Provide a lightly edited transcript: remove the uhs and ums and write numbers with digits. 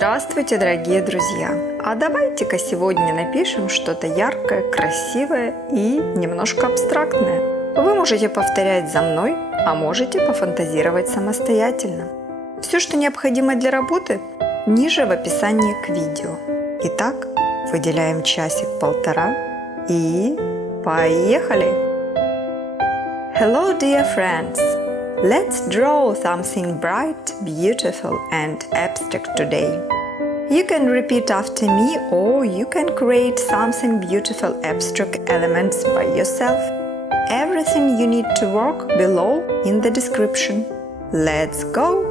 Здравствуйте, дорогие друзья! А давайте-ка сегодня напишем что-то яркое, красивое и немножко абстрактное. Вы можете повторять за мной, а можете пофантазировать самостоятельно. Все, что необходимо для работы, ниже в описании к видео. Итак, выделяем часик-полтора и поехали! Hello, dear friends! Let's draw something bright, beautiful and abstract today. You can repeat after me or you can create something beautiful abstract elements by yourself. Everything you need to work below in the description. Let's go!